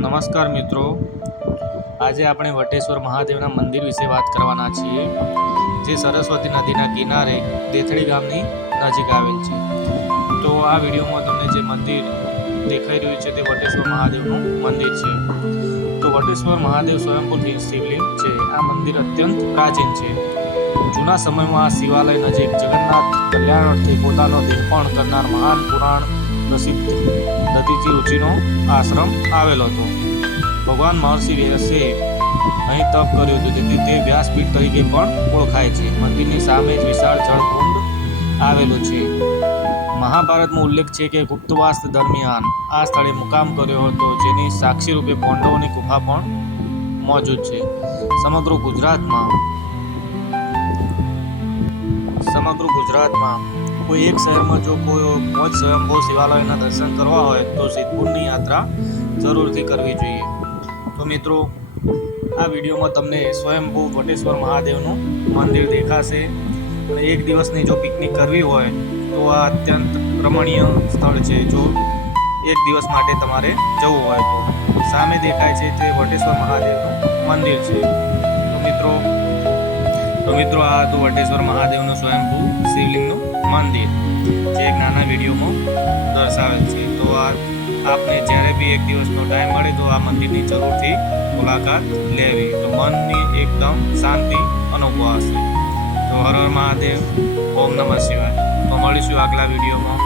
નમસ્કાર મિત્રો. આજે આપણે વટેશ્વર મહાદેવના મંદિર વિશે વાત કરવાના છીએ, જે સરસ્વતી નદીના કિનારે દેથળી ગામની નજીક આવેલ છે. તો આ વિડીયોમાં તમને જે મંદિર દેખાઈ રહ્યું છે તે વટેશ્વર મહાદેવનું મંદિર છે. તો વટેશ્વર મહાદેવ સ્વયંભૂ શિવલિંગ છે. આ મંદિર અત્યંત પ્રાચીન છે. જૂના સમયમાં આ શિવાલય નજીક જગન્નાથ કલ્યાણ અર્થે પોતાનો દેહપણ કરનાર મહાન પુરાણ પ્રસિદ્ધ દધીચી રુચિનો આશ્રમ આવેલો હતો. ભગવાન મહર્ષિ વ્યાસે અહીં તપ કર્યું હતું, તેથી તે વ્યાસપીઠ તરીકે પણ ઓળખાય છે. મંદિરની સામે જ વિશાળ જળકુંડ આવેલું છે. મહાભારતમાં ઉલ્લેખ છે કે ગુપ્તવાસ દરમિયાન આ સ્થળે મુકામ કર્યો હતો, જેની સાક્ષી રૂપે પાંડવોની ગુફા પણ મોજૂદ છે. સમગ્ર ગુજરાતમાં સમગ્ર ગુજરાતમાં કોઈ એક શહેરમાં જો કોઈ મોજ સ્વયંભૂ શિવાલયના દર્શન કરવા હોય, તો સિદ્ધપુરની યાત્રા જરૂરથી કરવી જોઈએ. તો મિત્રો, આ વિડીયોમાં તમને સ્વયંભૂ વટેશ્વર મહાદેવનું મંદિર દેખાશે અને એક દિવસની જો પિકનિક કરવી હોય, તો આ અત્યંત રમણીય સ્થળ છે જો એક દિવસ માટે તમારે જવું હોય તો. સામે દેખાય છે તે વટેશ્વર મહાદેવનું મંદિર છે. તો મિત્રો તો મિત્રો આ હતું વટેશ્વર મહાદેવનું સ્વયંભૂ શિવલિંગનું મંદિર જે એક નાના વિડીયોમાં દર્શાવેલ છે. તો આ આપને જ્યારે બી એક દિવસનો ટાઈમ મળે તો આ મંદિરની જરૂરથી મુલાકાત લેવી. તો મનની એકદમ શાંતિ અનુભવાશે તો હર હર મહાદેવ, ઓમ નમઃ શિવાય. તો મળીશું આગલા વિડીયોમાં.